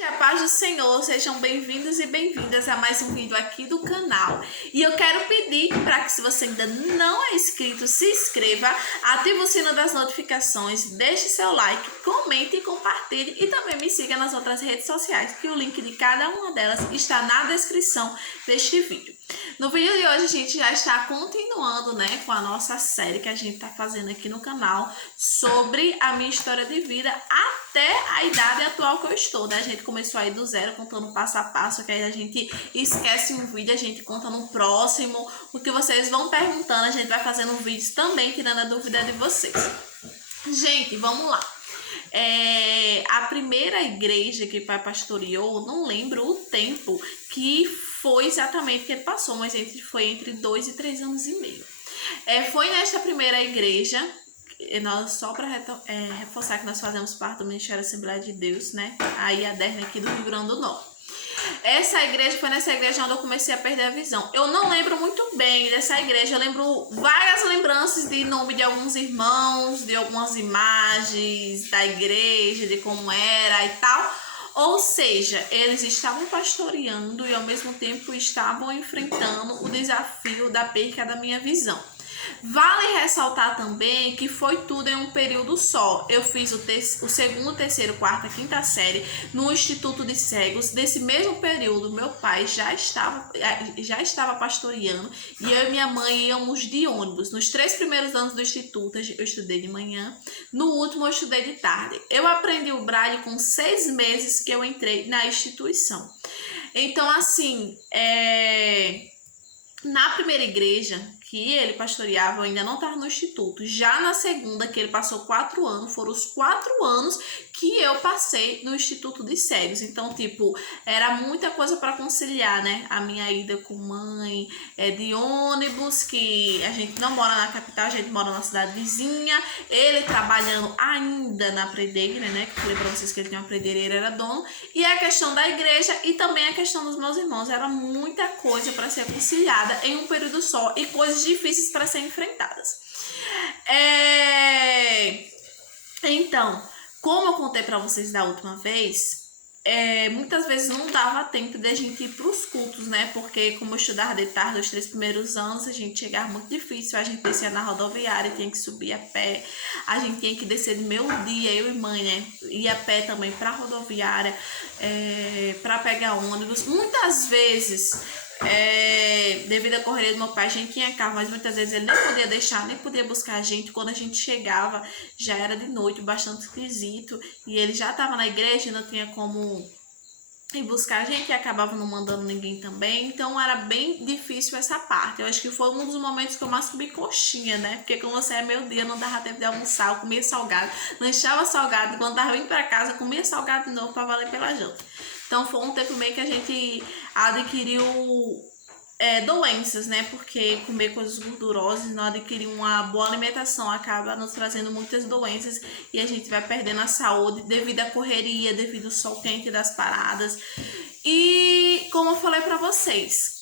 A paz do Senhor, sejam bem-vindos e bem-vindas a mais um vídeo aqui do canal. E eu quero pedir para que, se você ainda não é inscrito, se inscreva, ative o sino das notificações, deixe seu like, comente e compartilhe e também me siga nas outras redes sociais, que o link de cada uma delas está na descrição deste vídeo. No vídeo de hoje a gente já está continuando, com a nossa série que a gente está fazendo aqui no canal sobre a minha história de vida até a idade atual que eu estou, A gente começou aí do zero, contando passo a passo, que aí a gente esquece um vídeo, a gente conta no próximo. O que vocês vão perguntando, a gente vai fazendo vídeos também, tirando a dúvida de vocês. Gente, vamos lá. A primeira igreja que o pai pastoreou, não lembro o tempo que foi exatamente que ele passou, mas foi entre 2 e 3 anos e meio. Foi nesta primeira igreja, só para reforçar que nós fazemos parte do Ministério Assembleia de Deus, Aí a DERN aqui do Rio Grande do Norte. Foi nessa igreja onde eu comecei a perder a visão. Eu não lembro muito bem dessa igreja, eu lembro várias lembranças de nome de alguns irmãos, de algumas imagens da igreja, de como era e tal. Ou seja, eles estavam pastoreando e ao mesmo tempo estavam enfrentando o desafio da perca da minha visão. Vale ressaltar também que foi tudo em um período só. Eu fiz o segundo, terceiro, quarta, quinta série no Instituto de Cegos. Desse mesmo período, meu pai já estava pastoreando e eu e minha mãe íamos de ônibus. Nos 3 primeiros anos do Instituto, eu estudei de manhã. No último, eu estudei de tarde. Eu aprendi o braille com 6 meses que eu entrei na instituição. Então, assim, na primeira igreja que ele pastoreava, eu ainda não estava no instituto. Já na segunda, que ele passou 4 anos, foram os 4 anos que eu passei no Instituto de Cegos. Então, era muita coisa para conciliar, A minha ida com mãe, de ônibus, que a gente não mora na capital, a gente mora na cidade vizinha. Ele trabalhando ainda na predeira, Que eu falei para vocês que ele tinha uma predeira e ele era dono. E a questão da igreja e também a questão dos meus irmãos. Era muita coisa para ser conciliada em um período só e coisas difíceis para serem enfrentadas. Então, como eu contei para vocês da última vez, muitas vezes não dava tempo de a gente ir para os cultos, Porque como eu estudava de tarde os 3 primeiros anos, a gente chegava muito difícil, a gente descia na rodoviária, tinha que subir a pé, a gente tinha que descer de meio-dia, eu e mãe, ia a pé também para a rodoviária, para pegar ônibus. Muitas vezes, devido à correria do meu pai, a gente tinha carro, mas muitas vezes ele nem podia deixar, nem podia buscar a gente. Quando a gente chegava, já era de noite, bastante esquisito, e ele já estava na igreja e não tinha como ir buscar a gente, e acabava não mandando ninguém também. Então era bem difícil essa parte. Eu acho que foi um dos momentos que eu mais comi coxinha, Porque como você é meio-dia, não dava tempo de almoçar, eu comia salgado, lanchava salgado, e quando tava vindo para casa, comia salgado de novo para valer pela janta. Então foi um tempo meio que a gente adquiriu doenças, Porque comer coisas gordurosas e não adquirir uma boa alimentação acaba nos trazendo muitas doenças e a gente vai perdendo a saúde devido à correria, devido ao sol quente das paradas. E como eu falei para vocês,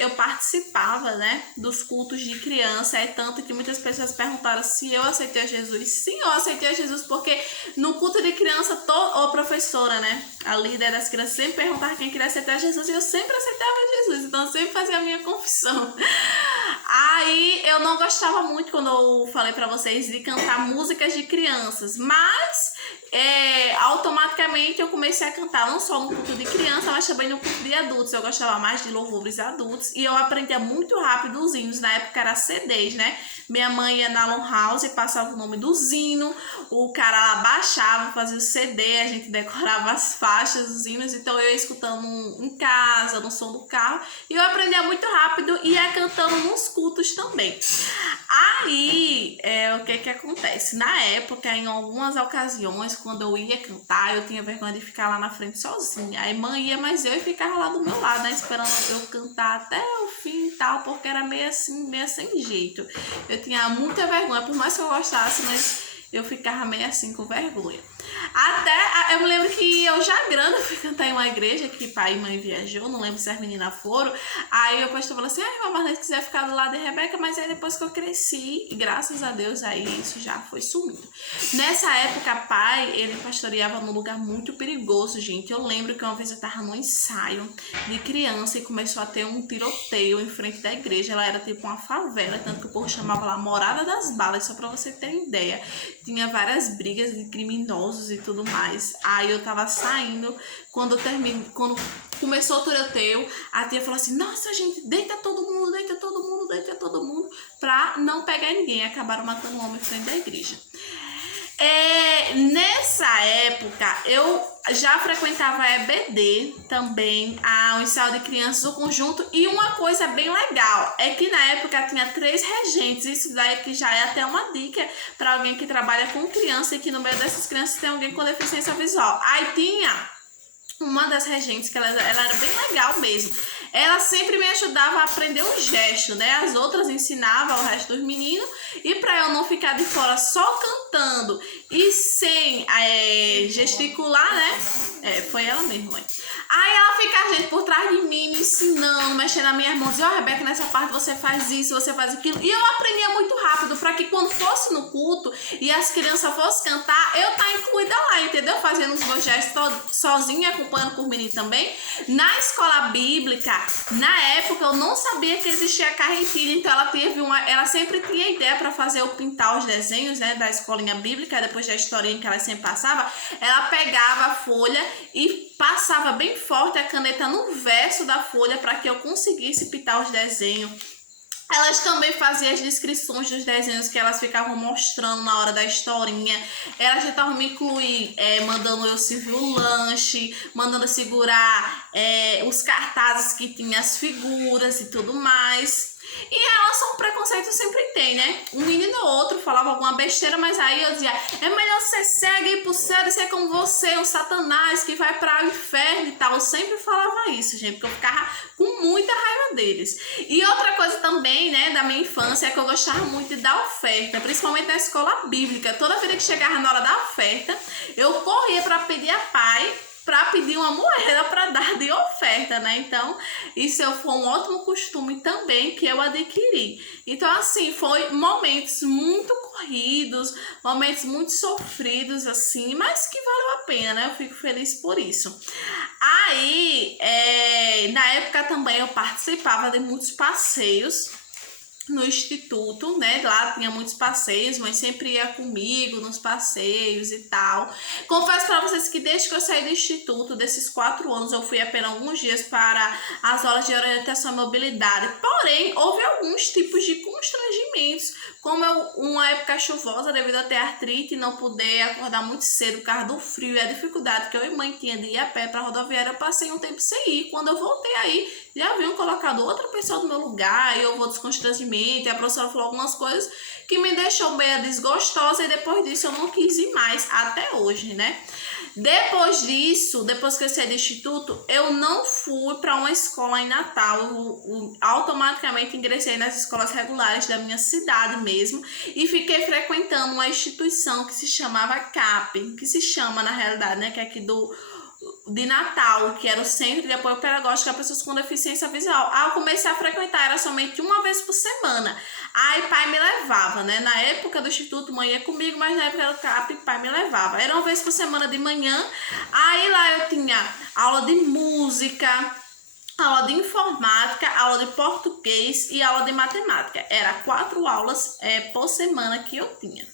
eu participava, dos cultos de criança, tanto que muitas pessoas perguntaram se eu aceitei a Jesus. Sim, eu aceitei a Jesus, porque no culto de criança, a professora, a líder das crianças, sempre perguntava quem queria aceitar Jesus, e eu sempre aceitava Jesus, então eu sempre fazia a minha confissão. Aí eu não gostava muito, quando eu falei pra vocês, de cantar músicas de crianças, mas automaticamente eu comecei a cantar não só no culto de criança, mas também no culto de adultos. Eu gostava mais de louvores adultos e eu aprendia muito rápido os hinos. Na época era CDs, Minha mãe ia na Lan House e passava o nome do hino, o cara lá baixava, fazia o CD, a gente decorava as faixas, os hinos, então eu ia escutando em casa, no som do carro, e eu aprendia muito rápido e ia cantando nos cultos também. Aí, o que acontece? Na época, em algumas ocasiões, quando eu ia cantar, eu tinha vergonha de ficar lá na frente sozinha. Aí mãe ia, mas eu ficava lá do meu lado, esperando eu cantar até o fim e tal, porque era meio assim, meio sem jeito. Eu tinha muita vergonha, por mais que eu gostasse, mas eu ficava meio assim com vergonha. Até, eu me lembro que eu já grande fui frequentar em uma igreja que pai e mãe viajou, não lembro se as meninas foram. Aí o pastor falou assim, irmã Marlene quiser ficar do lado de Rebeca, mas aí depois que eu cresci, e graças a Deus aí isso já foi sumido. Nessa época, pai, ele pastoreava num lugar muito perigoso, gente. Eu lembro que uma vez eu tava num ensaio de criança e começou a ter um tiroteio em frente da igreja. Ela era tipo uma favela, tanto que o povo chamava lá Morada das Balas, só pra você ter ideia. Tinha várias brigas de criminosos e tudo mais. Aí eu tava saindo, quando começou o tiroteio, a tia falou assim, nossa gente, deita todo mundo, pra não pegar ninguém. Acabaram matando um homem em frente da igreja. Nessa época, eu já frequentava a EBD também, a ensaio de crianças do conjunto, e uma coisa bem legal é que na época tinha 3 regentes. Isso daí que já é até uma dica para alguém que trabalha com criança e que no meio dessas crianças tem alguém com deficiência visual. Aí tinha uma das regentes que ela era bem legal mesmo. Ela sempre me ajudava a aprender o gesto, né? As outras ensinavam o resto dos meninos. E para eu não ficar de fora só cantando e sem gesticular, né? Foi ela mesmo, mãe. Aí ela fica, gente, por trás de mim, me ensinando, mexendo nas minhas mãos. Dizia, Rebeca, nessa parte você faz isso, você faz aquilo. E eu aprendia muito rápido para que quando fosse no culto e as crianças fossem cantar, eu tá incluída lá, entendeu? Fazendo os meus gestos sozinha, acompanhando com os meninos também. Na escola bíblica, na época, eu não sabia que existia a carretilha, então ela sempre tinha ideia para fazer eu pintar os desenhos, né, da escolinha bíblica. Depois da historinha que ela sempre passava, ela pegava a folha e passava bem forte a caneta no verso da folha para que eu conseguisse pintar os desenhos. Elas também faziam as descrições dos desenhos que elas ficavam mostrando na hora da historinha. Elas tentavam me incluir, mandando eu servir o lanche, mandando segurar os cartazes que tinham as figuras e tudo mais. E em relação ao preconceito sempre tem, né? Um menino ou outro falava alguma besteira, mas aí eu dizia, é melhor você segue ir pro céu e ser como você, o Satanás que vai para o inferno e tal. Eu sempre falava isso, gente, porque eu ficava com muita raiva deles. E outra coisa também, né, da minha infância é que eu gostava muito de dar oferta, principalmente na escola bíblica. Toda vez que chegava na hora da oferta, eu corria para pedir a pai para pedir uma moeda para dar de oferta, né? Então, isso foi um ótimo costume também que eu adquiri. Então, assim, foi momentos muito corridos, momentos muito sofridos, assim, mas que valeu a pena, né? Eu fico feliz por isso. Aí, na época também eu participava de muitos passeios no instituto, né? Lá tinha muitos passeios, mas sempre ia comigo nos passeios e tal. Confesso para vocês que desde que eu saí do instituto, desses 4 anos, eu fui apenas alguns dias para as aulas de orientação e mobilidade. Porém, houve alguns tipos de constrangimentos, como uma época chuvosa devido a ter artrite e não poder acordar muito cedo por causa do frio e a dificuldade que eu e mãe tinha de ir a pé para a rodoviária. Eu passei um tempo sem ir. Quando eu voltei aí, já haviam colocado outra pessoa no meu lugar e houve outros constrangimentos. E a professora falou algumas coisas que me deixou meio desgostosa e depois disso eu não quis ir mais, até hoje, né? Depois disso, depois que eu saí do instituto, eu não fui para uma escola em Natal. Eu automaticamente ingressei nas escolas regulares da minha cidade mesmo e fiquei frequentando uma instituição que se chamava CAP, que se chama na realidade, né, que é aqui de Natal, que era o Centro de Apoio Pedagógico a Pessoas com Deficiência Visual. Eu comecei a frequentar, era somente uma vez por semana. Aí pai me levava, né? Na época do instituto, mãe ia comigo, mas na época do CAP, pai me levava. Era uma vez por semana de manhã. Aí lá eu tinha aula de música, aula de informática, aula de português e aula de matemática. Era 4 aulas por semana que eu tinha.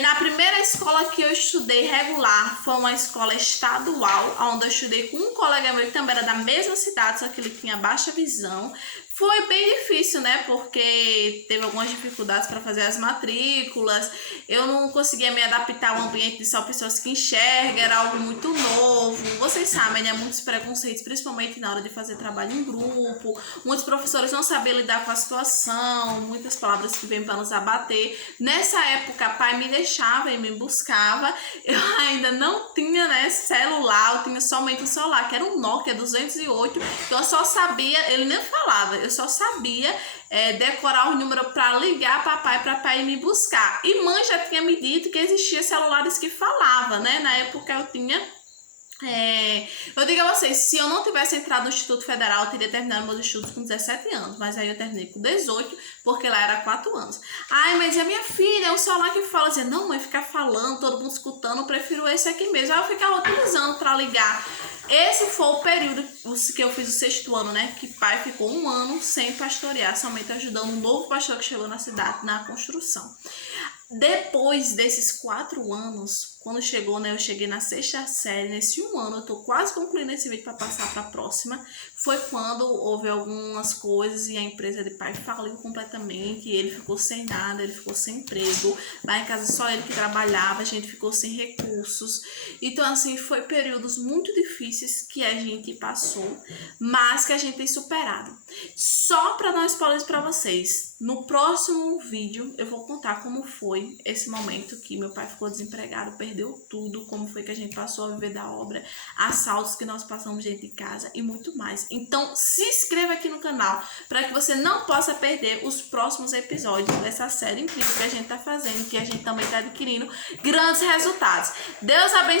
Na primeira escola que eu estudei regular foi uma escola estadual, onde eu estudei com um colega meu que também era da mesma cidade, só que ele tinha baixa visão. Foi bem difícil, né? Porque teve algumas dificuldades para fazer as matrículas. Eu não conseguia me adaptar ao ambiente de só pessoas que enxergam, era algo muito novo. Vocês sabem, né? Muitos preconceitos, principalmente na hora de fazer trabalho em grupo. Muitos professores não sabiam lidar com a situação, muitas palavras que vêm para nos abater. Nessa época, pai me deixava e me buscava. Eu ainda não tinha, né, celular, eu tinha somente um celular, que era um Nokia 208, que eu só sabia, ele nem falava, eu só sabia decorar o número para ligar para papai me buscar. E mãe já tinha me dito que existia celulares que falavam, né? Na época eu tinha Eu digo a vocês, se eu não tivesse entrado no Instituto Federal, eu teria terminado meus estudos com 17 anos. Mas aí eu terminei com 18, porque lá era 4 anos. Ai, mas e a minha filha? É o celular que fala. Dizia, não, mãe, ficar falando, todo mundo escutando, eu prefiro esse aqui mesmo. Aí eu ficava utilizando para ligar. Esse foi o período que eu fiz o 6º ano, né? Que pai ficou 1 ano sem pastorear, somente ajudando um novo pastor que chegou na cidade, na construção. Depois desses 4 anos, quando chegou, né, eu cheguei na 6ª série, nesse 1 ano, eu tô quase concluindo esse vídeo para passar para a próxima, foi quando houve algumas coisas e a empresa de pai faliu completamente, e ele ficou sem nada, ele ficou sem emprego, lá em casa só ele que trabalhava, a gente ficou sem recursos, então assim, foi períodos muito difíceis que a gente passou, mas que a gente tem superado. Só para dar um spoiler para vocês, no próximo vídeo eu vou contar como foi esse momento que meu pai ficou desempregado, perdeu tudo, como foi que a gente passou a viver da obra, assaltos que nós passamos dentro de casa e muito mais. Então se inscreva aqui no canal para que você não possa perder os próximos episódios dessa série incrível que a gente tá fazendo, que a gente também tá adquirindo grandes resultados. Deus abençoe.